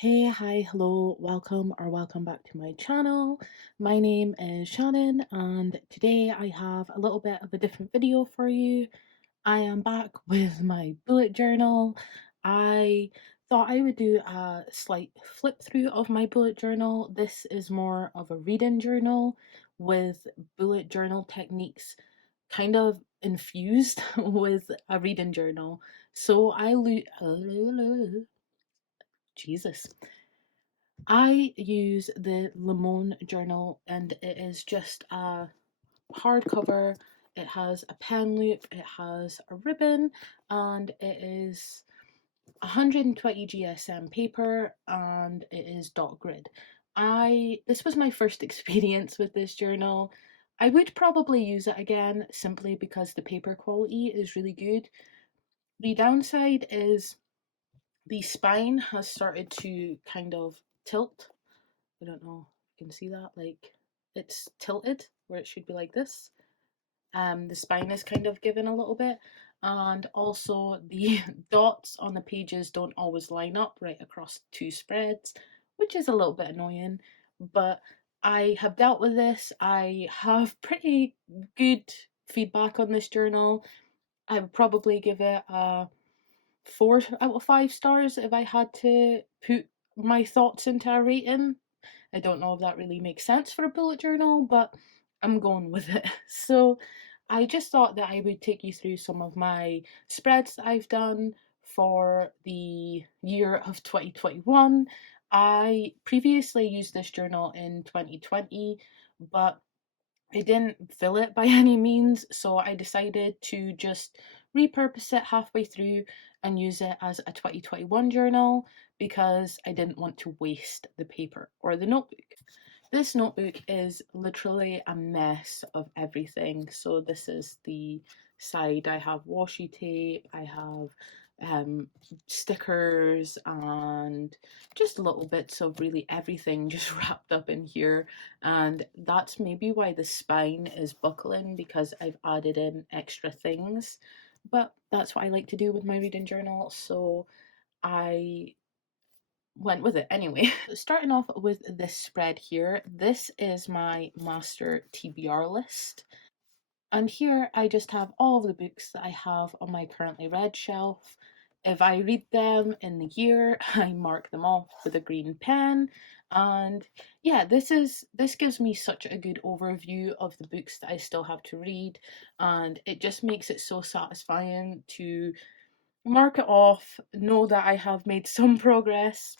Hey, hi, hello, welcome back to my channel. My name is Shannon, and today I have a little bit of a different video for you. I am back with my bullet journal. I thought I would do a slight flip through of my bullet journal. This is more of a reading journal with bullet journal techniques kind of infused with a reading journal. So Jesus. I use the Limon journal and it is just a hardcover. It has a pen loop, it has a ribbon, and it is 120 GSM paper and it is dot grid. This was my first experience with this journal. I would probably use it again simply because the paper quality is really good. The downside is the spine has started to kind of tilt. I don't know if you can see that, like it's tilted where it should be like this. The spine is kind of given a little bit, and also the dots on the pages don't always line up right across two spreads, which is a little bit annoying. But I have dealt with this. I have pretty good feedback on this journal. I would probably give it a 4 out of 5 stars if I had to put my thoughts into a rating. I don't know if that really makes sense for a bullet journal, but I'm going with it. So I just thought that I would take you through some of my spreads that I've done for the year of 2021. I previously used this journal in 2020, but I didn't fill it by any means, so I decided to just repurpose it halfway through and use it as a 2021 journal because I didn't want to waste the paper or the notebook. This notebook is literally a mess of everything. So this is the side. I have washi tape, I have um, stickers, and just little bits of really everything just wrapped up in here. And that's maybe why the spine is buckling, because I've added in extra things. But that's what I like to do with my reading journal, so I went with it anyway. Starting off with this spread here, this is my master TBR list. And here I just have all of the books that I have on my currently read shelf. If I read them in the year, I mark them off with a green pen. And yeah, this gives me such a good overview of the books that I still have to read, and it just makes it so satisfying to mark it off, know that I have made some progress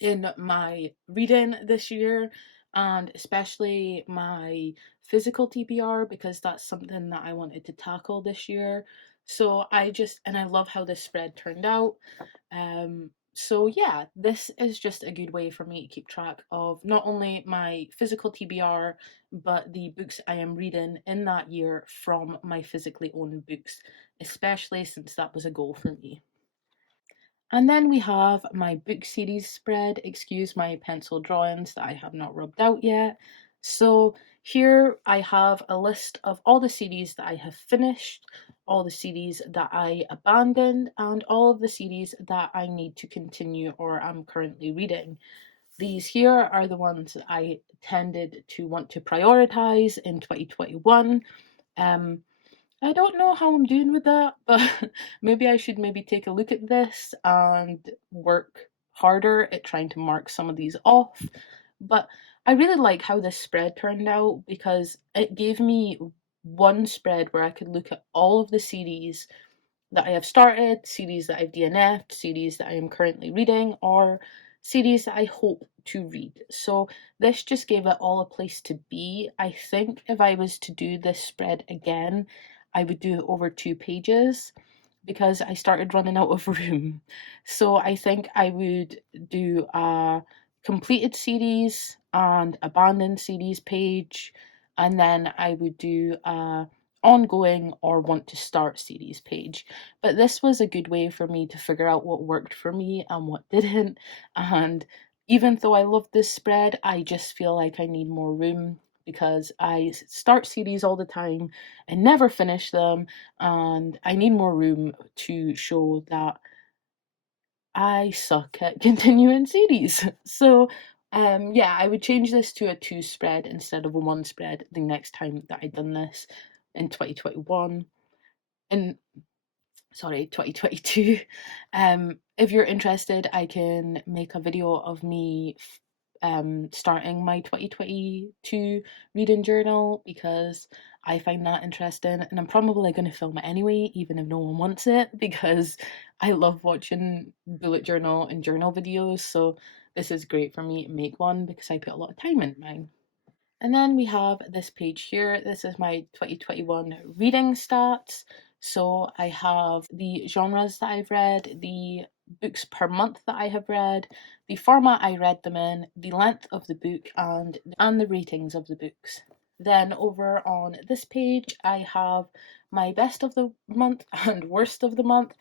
in my reading this year, and especially my physical TBR, because that's something that I wanted to tackle this year. So I love how this spread turned out. So yeah, this is just a good way for me to keep track of not only my physical TBR, but the books I am reading in that year from my physically owned books, especially since that was a goal for me. And then we have my book series spread. Excuse my pencil drawings that I have not rubbed out yet. So here I have a list of all the series that I have finished, all the series that I abandoned, and all of the series that I need to continue or I'm currently reading. These here are the ones that I tended to want to prioritize in 2021. Um, I don't know how I'm doing with that, but maybe I should maybe take a look at this and work harder at trying to mark some of these off. But I really like how this spread turned out because it gave me one spread where I could look at all of the series that I have started, series that I've DNF'd, series that I am currently reading, or series that I hope to read. So this just gave it all a place to be. I think if I was to do this spread again, I would do it over 2 pages because I started running out of room. So I think I would do a completed series and abandoned series page, and then I would do a ongoing or want to start series page. But this was a good way for me to figure out what worked for me and what didn't. And even though I love this spread, I just feel like I need more room because I start series all the time and never finish them, and I need more room to show that I suck at continuing series. So, yeah, I would change this to a 2 spread instead of a 1 spread the next time that I'd done this in 2021. In sorry, 2022. If you're interested, I can make a video of me starting my 2022 reading journal because I find that interesting, and I'm probably going to film it anyway, even if no one wants it, because I love watching bullet journal and journal videos. So this is great for me to make one because I put a lot of time into mine. And then we have this page here. This is my 2021 reading stats. So I have the genres that I've read, the books per month that I have read, the format I read them in, the length of the book, and the ratings of the books. Then over on this page, I have my best of the month and worst of the month.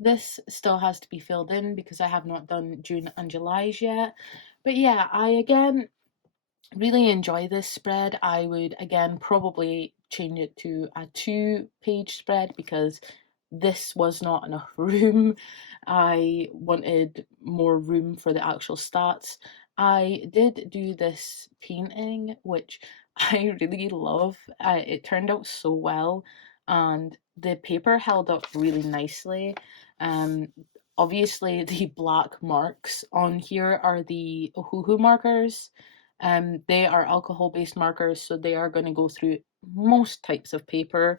This still has to be filled in because I have not done June and July's yet. But yeah, I again really enjoy this spread. I would again probably change it to a 2-page spread because this was not enough room. I wanted more room for the actual stats. I did do this painting, which I really love. It turned out so well, and the paper held up really nicely. Um, Obviously, the black marks on here are the Ohuhu markers. They are alcohol-based markers, so they are going to go through most types of paper,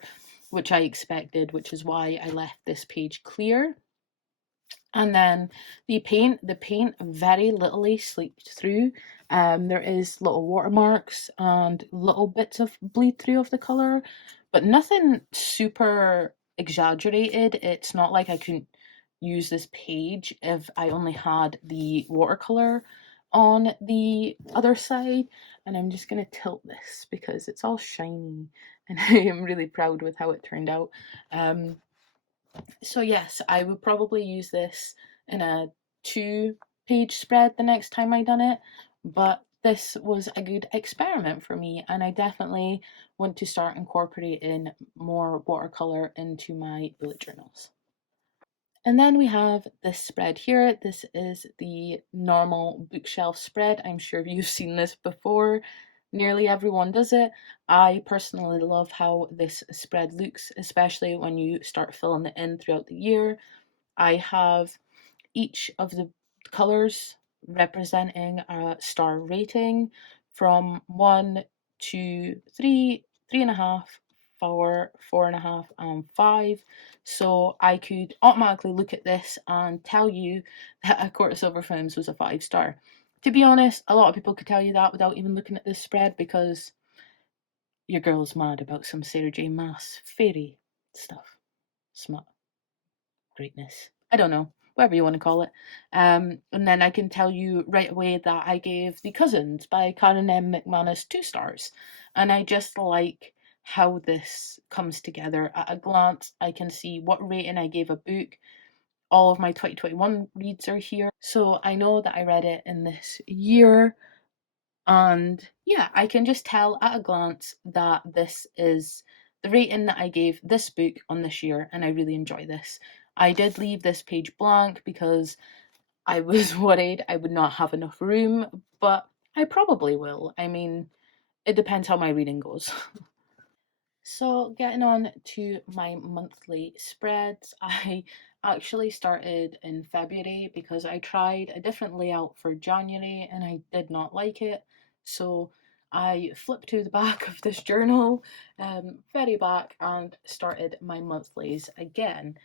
which I expected, which is why I left this page clear. And then the paint very littly seeped through. There is little watermarks and little bits of bleed through of the color, but nothing super exaggerated. It's not like I couldn't use this page if I only had the watercolor on the other side. And I'm just gonna tilt this because it's all shiny and I am really proud with how it turned out. So yes, I would probably use this in a 2-page spread the next time I done it, but this was a good experiment for me, and I definitely want to start incorporating more watercolor into my bullet journals. And then we have this spread here. This is the normal bookshelf spread. I'm sure you've seen this before. Nearly everyone does it. I personally love how this spread looks, especially when you start filling it in throughout the year. I have each of the colors representing a star rating from 1 to 3, 3.5, 4, 4.5, and 5. So I could automatically look at this and tell you that A Court of Silver Films was a 5-star. To be honest, a lot of people could tell you that without even looking at this spread because your girl's mad about some Sarah J. Maas fairy stuff. Smut, greatness. I don't know, whatever you want to call it. And then I can tell you right away that I gave The Cousins by Karen M. McManus 2 stars. And I just like how this comes together. At a glance, I can see what rating I gave a book. All of my 2021 reads are here. So I know that I read it in this year. And yeah, I can just tell at a glance that this is the rating that I gave this book on this year, and I really enjoy this. I did leave this page blank because I was worried I would not have enough room, but I probably will. I mean, it depends how my reading goes. So, getting on to my monthly spreads, I actually started in February because I tried a different layout for January and I did not like it. So, I flipped to the back of this journal, very back, and started my monthlies again.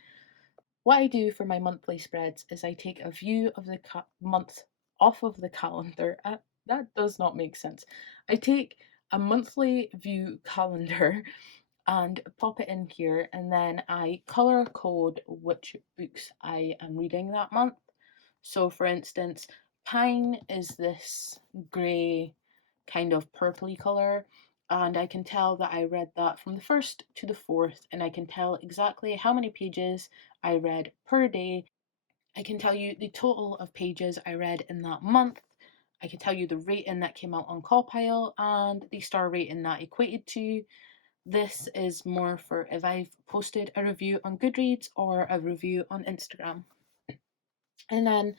What I do for my monthly spreads is I take a view of the month off of the calendar. That does not make sense. I take a monthly view calendar and pop it in here, and then I color code which books I am reading that month. So, for instance, Pine is this grey kind of purpley color, and I can tell that I read that from the 1st to the 4th, and I can tell exactly how many pages I read per day. I can tell you the total of pages I read in that month. I can tell you the rating that came out on Cawpile and the star rating that equated to. This is more for if I've posted a review on Goodreads or a review on Instagram. And then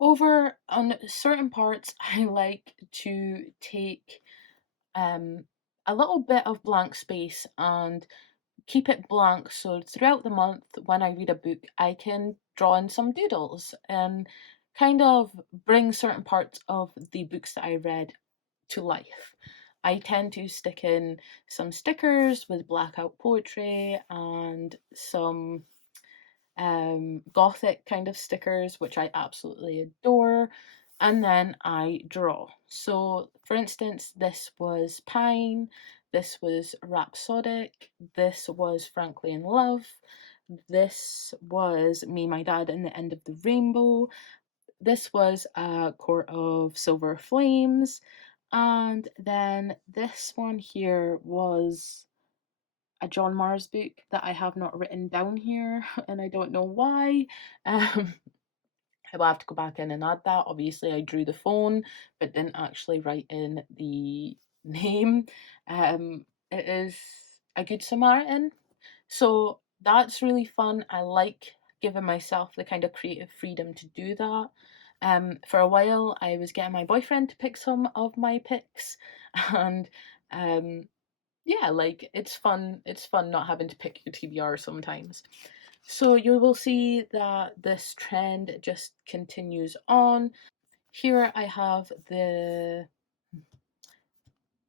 over on certain parts, I like to take a little bit of blank space and keep it blank, so throughout the month when I read a book I can draw in some doodles and kind of bring certain parts of the books that I read to life. I tend to stick in some stickers with blackout poetry and some gothic kind of stickers, which I absolutely adore. And then I draw. So, for instance, this was Pine, this was Rhapsodic, this was Frankly in Love, this was Me, My Dad, and the End of the Rainbow, this was a Court of Silver Flames, and then this one here was a John Mars book that I have not written down here, and I don't know why. I will have to go back in and add that. Obviously, I drew the phone, but didn't actually write in the name. It is A Good Samaritan. So that's really fun. I like giving myself the kind of creative freedom to do that. For a while, I was getting my boyfriend to pick some of my picks, and yeah, like it's fun. It's fun not having to pick your TBR sometimes. So you will see that this trend just continues on. Here I have the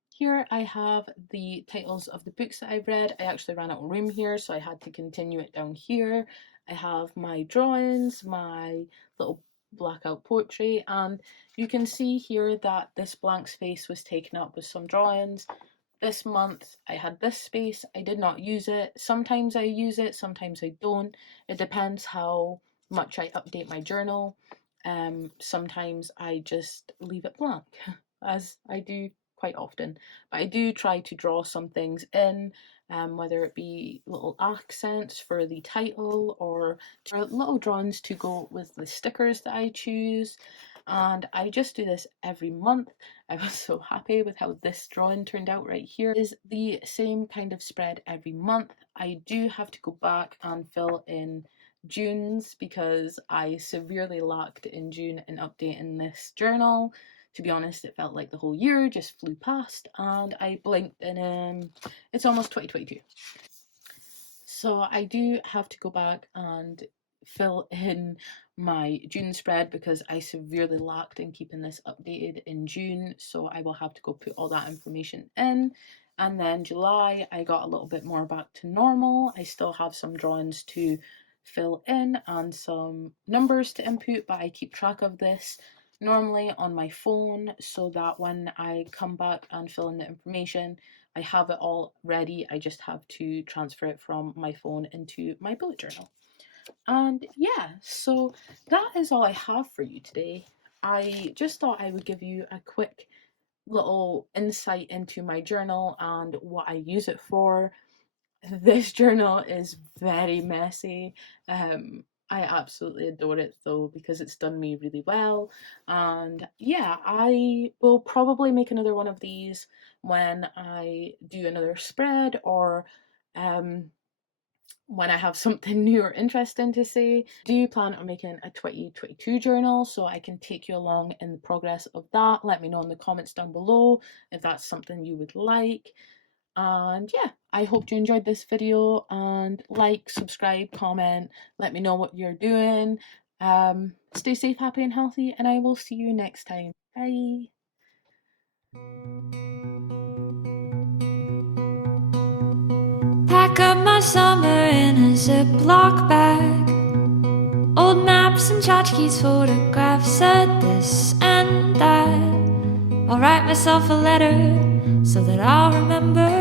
here I have the titles of the books that I've read. I actually ran out of room here, so I had to continue it down here. I have my drawings, my little blackout poetry, and you can see here that this blank space was taken up with some drawings. This month I had this space, I did not use it. Sometimes I use it, sometimes I don't. It depends how much I update my journal. Sometimes I just leave it blank, as I do quite often. But I do try to draw some things in, whether it be little accents for the title or little drawings to go with the stickers that I choose. And I just do this every month. I was so happy with how this drawing turned out right here. It is the same kind of spread every month. I do have to go back and fill in June's because I severely lacked in June in updating this journal. To be honest, it felt like the whole year just flew past and I blinked and it's almost 2022. So I do have to go back and fill in my June spread because I severely lacked in keeping this updated in June, so I will have to go put all that information in. And then July, I got a little bit more back to normal. I still have some drawings to fill in and some numbers to input, but I keep track of this normally on my phone so that when I come back and fill in the information, I have it all ready. I just have to transfer it from my phone into my bullet journal. And yeah, so that is all I have for you today. I just thought I would give you a quick little insight into my journal and what I use it for. This journal is very messy. I absolutely adore it though because it's done me really well. And yeah, I will probably make another one of these when I do another spread or um, when I have something new or interesting to say. Do you plan on making a 2022 journal so I can take you along in the progress of that? Let me know in the comments down below if that's something you would like. And yeah, I hope you enjoyed this video and like, subscribe, comment, let me know what you're doing. Stay safe, happy and healthy, and I will see you next time. Bye. Pack up my summer in a Ziploc bag. Old maps and tchotchkes, photographs said this and that. I'll write myself a letter so that I'll remember